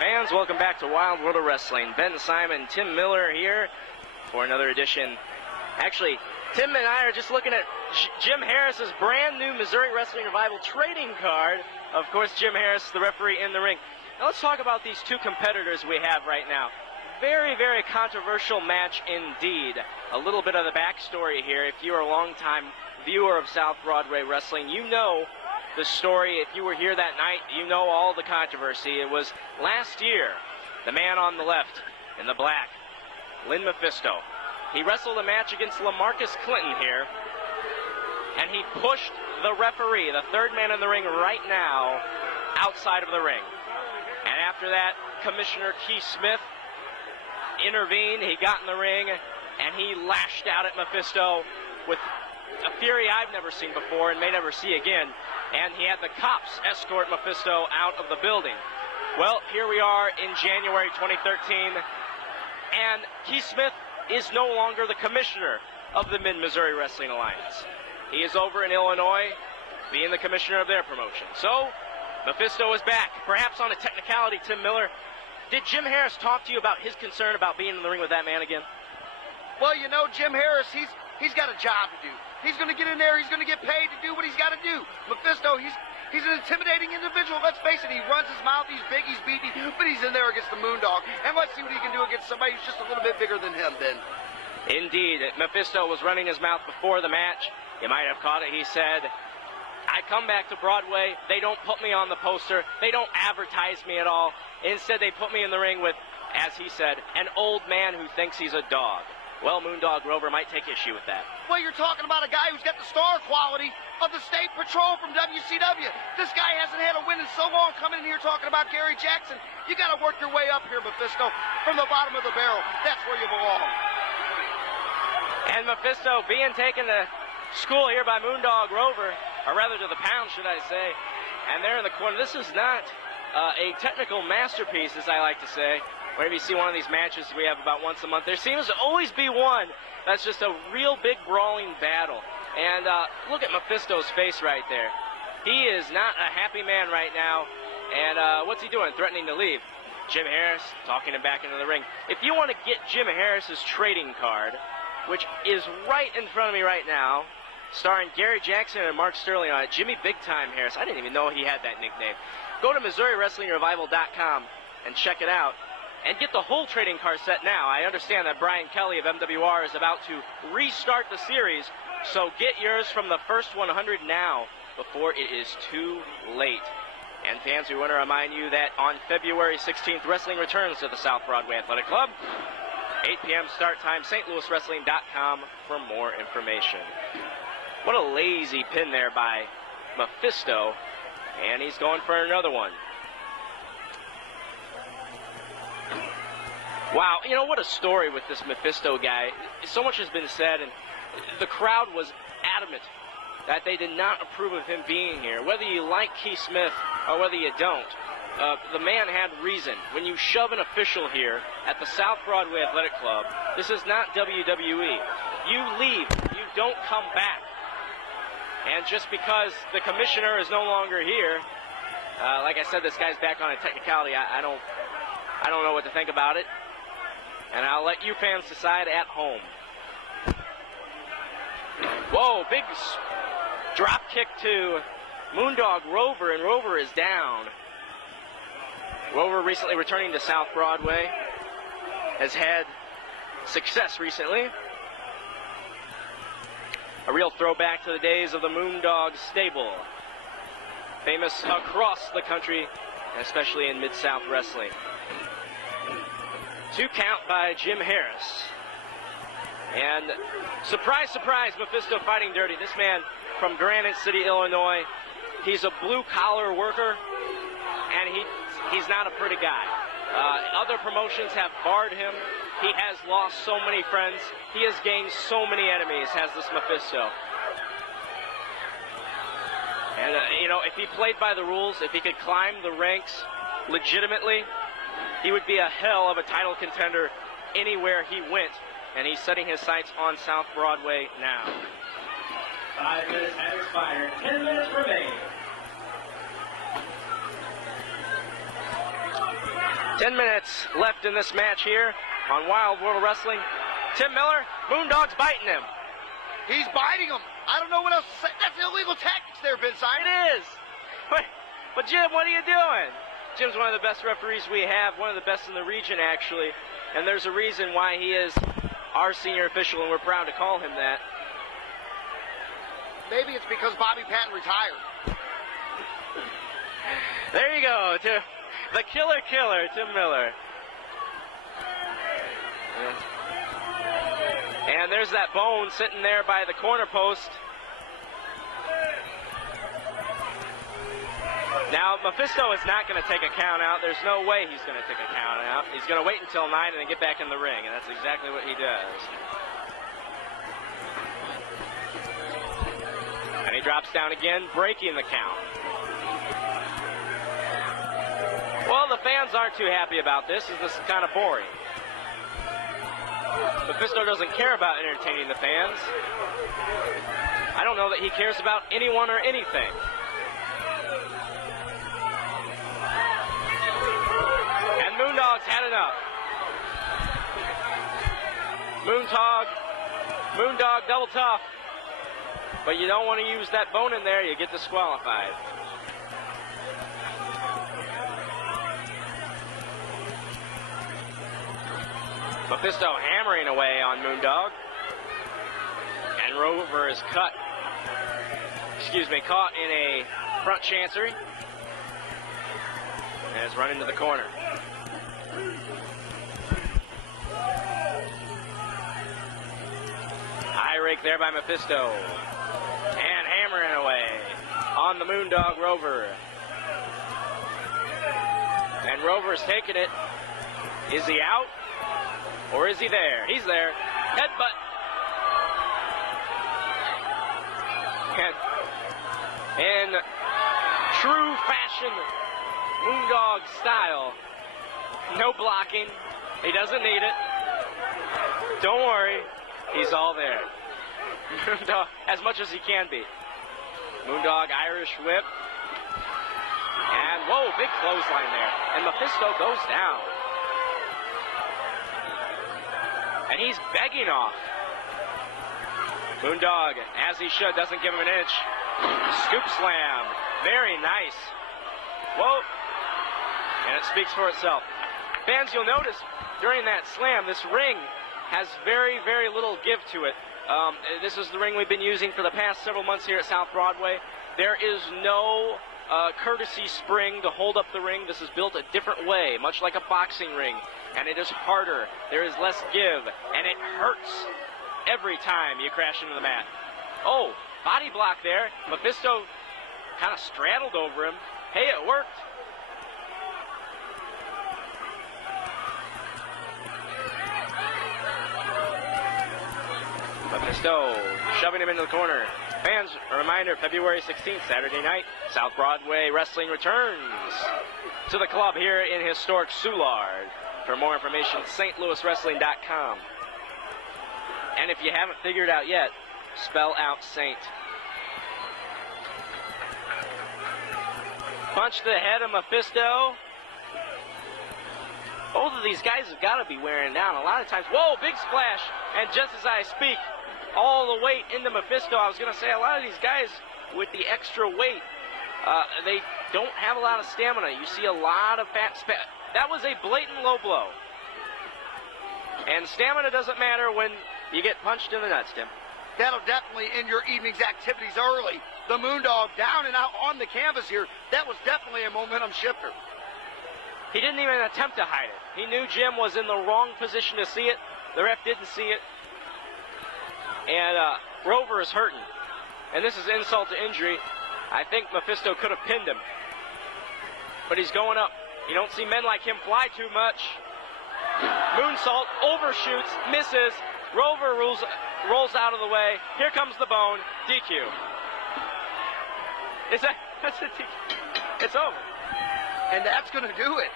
Fans, welcome back to Wild World of Wrestling. Ben Simon, Tim Miller here for another edition. Actually, Tim and I are just looking at Jim Harris's brand new Missouri Wrestling Revival trading card. Of course, Jim Harris, the referee in the ring. Now let's talk about these two competitors we have right now. Very, very controversial match indeed. A little bit of the backstory here. If you're a longtime viewer of South Broadway Wrestling, you know the story. If you were here that night, you know all the controversy. It was last year, the man on the left in the black, Lenny Mephisto. He wrestled a match against LaMarcus Clinton here, and he pushed the referee, the third man in the ring right now, outside of the ring. And after that, Commissioner Keith Smith intervened. He got in the ring, and he lashed out at Mephisto with a fury I've never seen before and may never see again. And he had the cops escort Mephisto out of the building. Well, here we are in January 2013, and Keith Smith is no longer the commissioner of the Mid-Missouri Wrestling Alliance. He is over in Illinois, being the commissioner of their promotion. So, Mephisto is back, perhaps on a technicality. Tim Miller, did Jim Harris talk to you about his concern about being in the ring with that man again? Well, you know, Jim Harris, he's got a job to do. He's going to get in there. He's going to get paid to do what he's got to do. Mephisto, he's an intimidating individual. Let's face it, he runs his mouth. He's big, he's beefy, but he's in there against the Moondog. And let's see what he can do against somebody who's just a little bit bigger than him, Ben. Indeed. Mephisto was running his mouth before the match. You might have caught it. He said, I come back to Broadway. They don't put me on the poster. They don't advertise me at all. Instead, they put me in the ring with, as he said, an old man who thinks he's a dog. Well, Moondog Rover might take issue with that. Well, you're talking about a guy who's got the star quality of the State Patrol from WCW. This guy hasn't had a win in so long, coming in here talking about Gary Jackson. You got to work your way up here, Mephisto, from the bottom of the barrel. That's where you belong. And Mephisto being taken to school here by Moondog Rover, or rather to the pound, should I say. And there in the corner, this is not a technical masterpiece, as I like to say. Whenever you see one of these matches we have about once a month, there seems to always be one that's just a real big brawling battle. And look at Mephisto's face right there. He is not a happy man right now. And what's he doing? Threatening to leave. Jim Harris talking him back into the ring. If you want to get Jim Harris's trading card, which is right in front of me right now, starring Gary Jackson and Mark Sterling on it, Jimmy Big Time Harris. I didn't even know he had that nickname. Go to MissouriWrestlingRevival.com and check it out. And get the whole trading card set now. I understand that Brian Kelly of MWR is about to restart the series, so get yours from the first 100 now before it is too late. And fans, we want to remind you that on February 16th, wrestling returns to the South Broadway Athletic Club. 8 p.m. start time, stlouiswrestling.com for more information. What a lazy pin there by Mephisto, and he's going for another one. Wow, you know, what a story with this Mephisto guy. So much has been said, and the crowd was adamant that they did not approve of him being here. Whether you like Keith Smith or whether you don't, the man had reason. When you shove an official here at the South Broadway Athletic Club, this is not WWE. You leave. You don't come back. And just because the commissioner is no longer here, like I said, this guy's back on a technicality. I don't know what to think about it. And I'll let you fans decide at home. Whoa, big drop kick to Moondog Rover, and Rover is down. Rover recently returning to South Broadway, has had success recently. A real throwback to the days of the Moondog stable. Famous across the country, especially in Mid-South wrestling. 2 count by Jim Harris. And surprise, surprise, Mephisto fighting dirty. This man from Granite City, Illinois, he's a blue-collar worker, and he's not a pretty guy. Other promotions have barred him. He has lost so many friends. He has gained so many enemies, has this Mephisto. And, you know, if he played by the rules, if he could climb the ranks legitimately, he would be a hell of a title contender anywhere he went, and he's setting his sights on South Broadway now. 5 minutes have expired. 10 minutes remain. 10 minutes left in this match here on Wild World of Wrestling. Tim Miller, Moondog's biting him. He's biting him. I don't know what else to say. That's illegal tactics there, Ben Simon. It is. But Jim, what are you doing? Jim's one of the best referees we have, one of the best in the region, actually. And there's a reason why he is our senior official, and we're proud to call him that. Maybe it's because Bobby Patton retired. There you go, to the killer, Tim Miller. And there's that bone sitting there by the corner post. Now, Mephisto is not going to take a count out. There's no way he's going to take a count out. He's going to wait until 9 and then get back in the ring, and that's exactly what he does. And he drops down again, breaking the count. Well, the fans aren't too happy about this, as this is kind of boring. Mephisto doesn't care about entertaining the fans. I don't know that he cares about anyone or anything. And Moondog's had enough. Moondog double tough. But you don't want to use that bone in there, you get disqualified. Mephisto hammering away on Moondog. And Rover is caught in a front chancery. And is run into the corner. High rake there by Mephisto. And hammering away on the Moondog Rover. And Rover's taking it. Is he out? Or is he there? He's there. Headbutt. And in true fashion, Moondog style, no blocking. He doesn't need it. Don't worry. He's all there. Moondog, as much as he can be. Moondog Irish whip. And whoa, big clothesline there. And Mephisto goes down. And he's begging off. Moondog, as he should, doesn't give him an inch. Scoop slam. Very nice. Whoa. And it speaks for itself. Fans, you'll notice during that slam, this ring has very, very little give to it. This is the ring we've been using for the past several months here at South Broadway. There is no courtesy spring to hold up the ring. This is built a different way, much like a boxing ring. And it is harder. There is less give. And it hurts every time you crash into the mat. Oh, body block there. Mephisto kind of straddled over him. Hey, it worked. Mephisto shoving him into the corner. Fans, a reminder, February 16th, Saturday night, South Broadway Wrestling returns to the club here in historic Soulard. For more information, stlouiswrestling.com. And if you haven't figured out yet, spell out Saint. Punch the head of Mephisto. Both of these guys have got to be wearing down a lot of times. Whoa, big splash. And just as I speak, all the weight into Mephisto. I was going to say, a lot of these guys with the extra weight, they don't have a lot of stamina. You see a lot of fat. That was a blatant low blow. And stamina doesn't matter when you get punched in the nuts, Tim. That'll definitely end your evening's activities early. The Moondog down and out on the canvas here. That was definitely a momentum shifter. He didn't even attempt to hide it. He knew Jim was in the wrong position to see it. The ref didn't see it. And Rover is hurting. And this is insult to injury. I think Mephisto could have pinned him. But he's going up. You don't see men like him fly too much. Moonsault, overshoots, misses. Rover rolls out of the way. Here comes the bone. DQ. That's a DQ. It's over. And that's going to do it.